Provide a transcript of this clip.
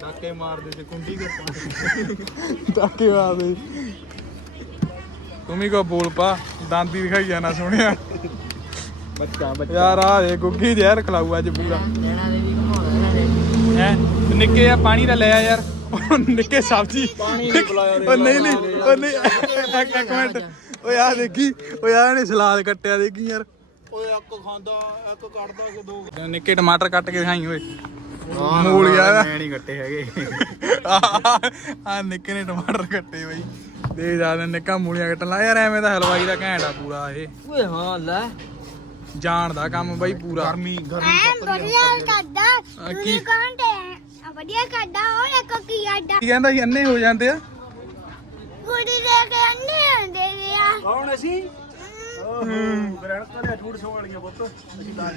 ਟਾਕੇ ਮਾਰਦੇ ਤੇ ਕੁੰਡੀ ਕਰਦੇ ਟਾਕੇ ਮਾਰਦੇ ਤੂੰ ਵੀ ਕੋ ਬੋਲ ਪਾ ਦਾੰਦੀ ਦਿਖਾਈ ਜਾਣਾ ਸੋਹਣਿਆ ਬੱਚਾ ਬੱਚਾ ਯਾਰ ਆ ਦੇ ਗੁੱਗੀ ਜ਼ਹਿਰ ਖਲਾਉ ਅੱਜ ਪੂਰਾ ਨੈਣਾ ਦੇ ਵੀ ਘੋੜ ਨੈਣਾ ਦੇ ਹੈ ਨਿੱਕੇ ਆ ਪਾਣੀ ਦਾ ਲੈ ਆ ਯਾਰ ਨਿੱਕੇ ਸਬਜੀ ਪਾਣੀ ਬੁਲਾਇਆ ਉਹ ਨਹੀਂ ਨਹੀਂ ਉਹ ਨਹੀਂ ਇੱਕ ਇੱਕ ਮਿੰਟ ਓ ਯਾਰ ਦੇਖੀ ਓ ਯਾਰ ਨੇ ਸਲਾਦ ਕੱਟਿਆ ਦੇਖੀ ਯਾਰ ਓਏ ਇੱਕ ਖਾਂਦਾ ਇੱਕ ਕੱਟਦਾ ਕਿ ਦੋ ਨਿੱਕੇ ਟਮਾਟਰ ਕੱਟ ਕੇ ਦਿਖਾਈ ਓਏ ਮੂਲੀਆਂ ਦਾ ਨਹੀਂ ਕੱਟੇ ਹੈਗੇ ਆ ਨਿੱਕੇ ਨੇ ਟਮਾਟਰ ਕੱਟੇ ਬਾਈ ਦੇ ਜਾਨ ਨਿੱਕਾ ਮੂਲੀਆਂ ਕੱਟਣ ਲਾ ਯਾਰ ਐਵੇਂ ਤਾਂ ਹਲਵਾਈ ਦਾ ਘੈਂਟ ਆ ਪੂਰਾ ਇਹ ਓਏ ਹਾਂ ਲੈ ਜਾਣ ਦਾ ਕੰਮ ਬਾਈ ਪੂਰਾ ਗਰਮੀ ਗਰਮੀ ਵਧੀਆ ਕੱਢਦਾ ਕੀ ਕਹਿੰਦੇ ਆ ਵਧੀਆ ਕੱਢਦਾ ਹੋਰ ਇੱਕ ਕੀ ਆਡਾ ਕੀ ਕਹਿੰਦਾ ਸੀ ਅੰਨੇ ਹੋ ਜਾਂਦੇ ਆ ਕੁੜੀ ਦੇ ਕੇ ਅੰਨੇ ਹੁੰਦੇ ਗਿਆ ਕੌਣ ਅਸੀਂ ਓਹ ਬਰਣਕ ਦੇ ਝੂਠ ਸੋ ਵਾਲੀਆਂ ਬੁੱਤ ਅਸੀਂ ਤਾਂ